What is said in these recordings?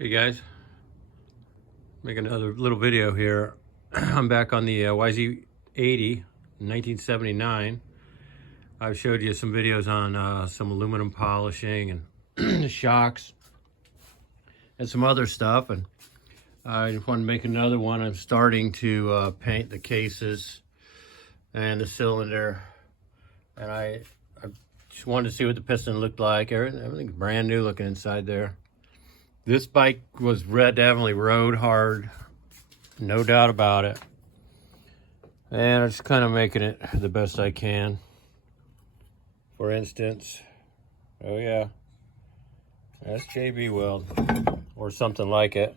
Hey guys, make another little video here. I'm back on the YZ80 1979. I've showed you some videos on some aluminum polishing and the shocks and some other stuff, and I just want to make another one. I'm starting to paint the cases and the cylinder, and I just wanted to see what the piston looked like. Everything's brand new looking inside there. This bike was definitely road hard, no doubt about it. And I'm just kind of making it the best I can. For instance, oh yeah, that's JB Weld, or something like it.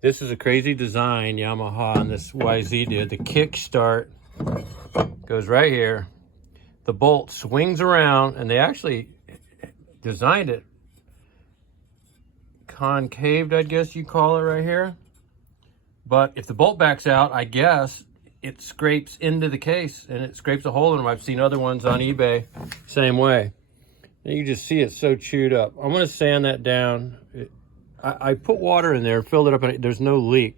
This is a crazy design Yamaha on this YZ did. The kickstart goes right here. The bolt swings around, and they actually designed it concaved, I guess you call it, right here. But if the bolt backs out, I guess it scrapes into the case and it scrapes a hole in them. I've seen other ones on eBay same way. And you just see it so chewed up. I'm going to sand that down. I put water in there, filled it up, and there's no leak.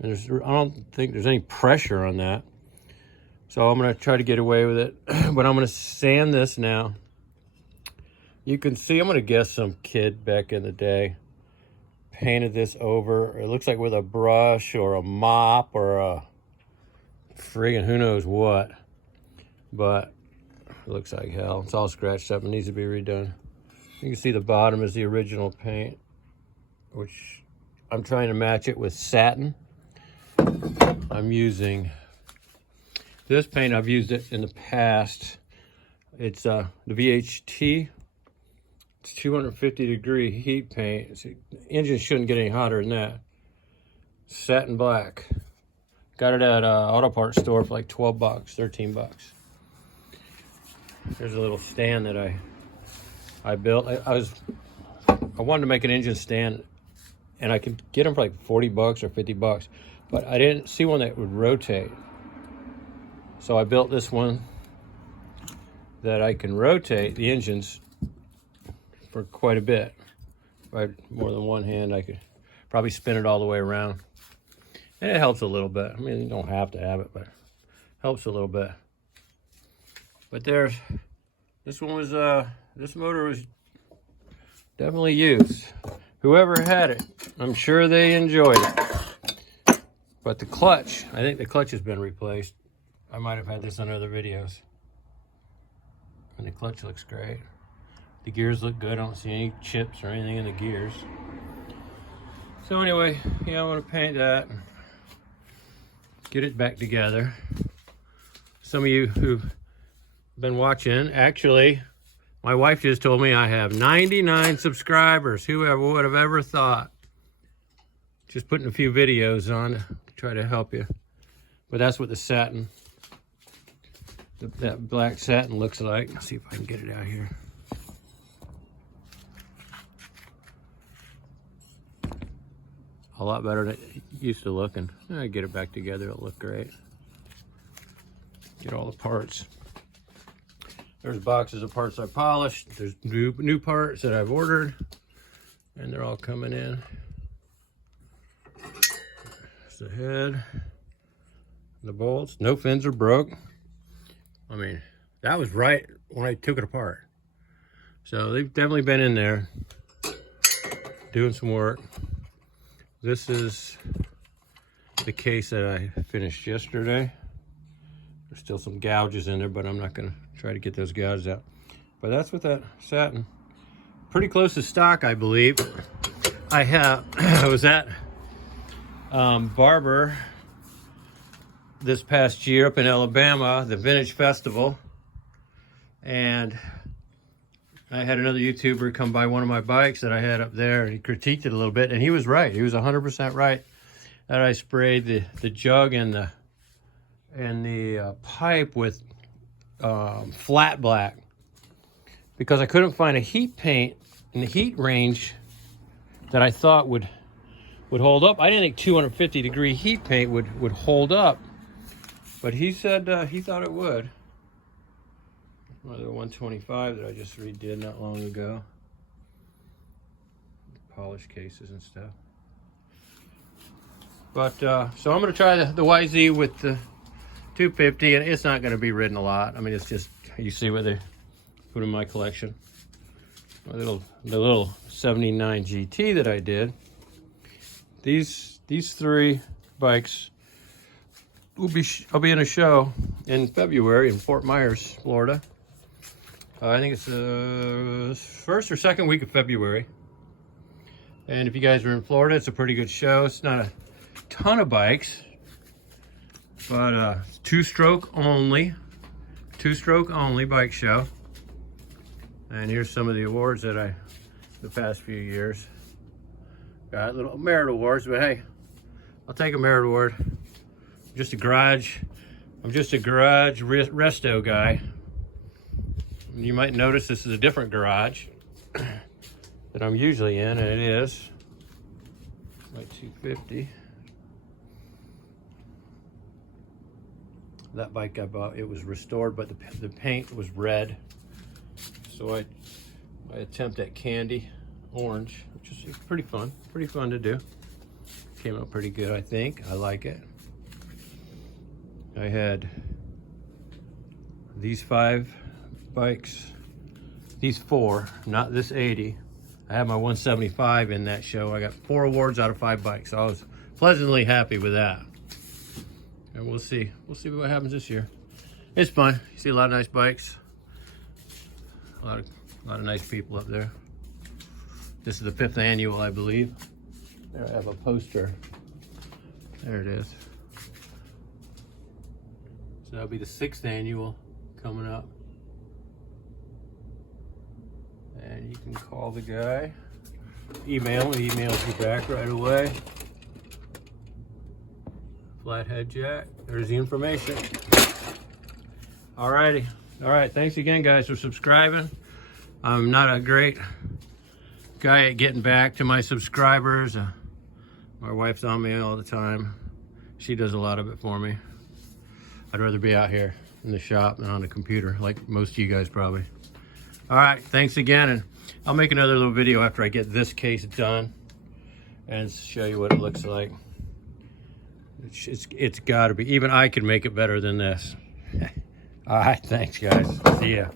I don't think there's any pressure on that. So I'm going to try to get away with it. But I'm going to sand this now. You can see, I'm going to guess some kid back in the day painted this over. It looks like with a brush or a mop or a friggin' who knows what. But it looks like hell. It's all scratched up and needs to be redone. You can see the bottom is the original paint, which I'm trying to match it with satin. I'm using this paint. I've used it in the past. It's the VHT. It's 250-degree heat paint. The engine shouldn't get any hotter than that. Satin black. Got it at auto parts store for like 12 bucks, 13 bucks. There's a little stand that I built. I wanted to make an engine stand, and I could get them for like 40 bucks or 50 bucks, but I didn't see one that would rotate. So I built this one that I can rotate the engines for quite a bit. Right, more than one hand, I could probably spin it all the way around. And it helps a little bit. I mean, you don't have to have it, but it helps a little bit. But there's, this motor was definitely used. Whoever had it, I'm sure they enjoyed it. But the clutch, I think the clutch has been replaced. I might have had this on other videos. And the clutch looks great. The gears look good. I don't see any chips or anything in the gears. So anyway, yeah, I want to paint that and get it back together. Some of you who've been watching, actually, my wife just told me I have 99 subscribers. Whoever would have ever thought? Just putting a few videos on to try to help you. But that's what the satin, that black satin looks like. Let's see if I can get it out here. A lot better than it used to look, and I get it back together, it'll look great. Get all the parts. There's boxes of parts I polished. There's new parts that I've ordered, and they're all coming in. There's the head, the bolts. No fins are broke. I mean, that was right when I took it apart. So they've definitely been in there doing some work. This is the case that I finished yesterday. There's still some gouges in there, but I'm not gonna try to get those gouges out. But that's with that satin. Pretty close to stock, I believe. I was at Barber this past year up in Alabama, the Vintage Festival. And I had another YouTuber come by one of my bikes that I had up there, and he critiqued it a little bit, and he was right. He was 100% right that I sprayed the jug and the pipe with flat black, because I couldn't find a heat paint in the heat range that I thought would hold up. I didn't think 250-degree heat paint would hold up, but he said he thought it would. Another 125 that I just redid not long ago. polished cases and stuff. But so I'm going to try the YZ with the 250, and it's not going to be ridden a lot. I mean, it's just, you see what they put in my collection. The little 79 GT that I did. These three bikes I'll be in a show in February in Fort Myers, Florida. I think it's the first or second week of February. And if you guys are in Florida, it's a pretty good show. It's not a ton of bikes, but two-stroke only bike show. And here's some of the awards that the past few years got. Little merit awards, but hey, I'll take a merit award. I'm just a garage resto guy. You might notice this is a different garage that I'm usually in, and it is my 250. That bike I bought, it was restored, but the paint was red. So I attempt at candy orange, which is pretty fun to do. Came out pretty good, I think. I like it. I had these 5 bikes, these 4, not this 80. I had my 175 in that show. I got 4 awards out of 5 bikes. So I was pleasantly happy with that. And we'll see what happens this year. It's fun. You see a lot of nice bikes. A lot of nice people up there. This is the 5th annual, I believe. There I have a poster. There it is. So that'll be the 6th annual coming up. And you can call the guy, email him, he emails you back right away. Flathead jack, there's the information. Alrighty, alright, thanks again guys for subscribing. I'm not a great guy at getting back to my subscribers. My wife's on me all the time. She does a lot of it for me. I'd rather be out here in the shop than on the computer, like most of you guys probably. All right, thanks again, and I'll make another little video after I get this case done and show you what it looks like. It's got to be, even I can make it better than this. All right, thanks guys. See ya.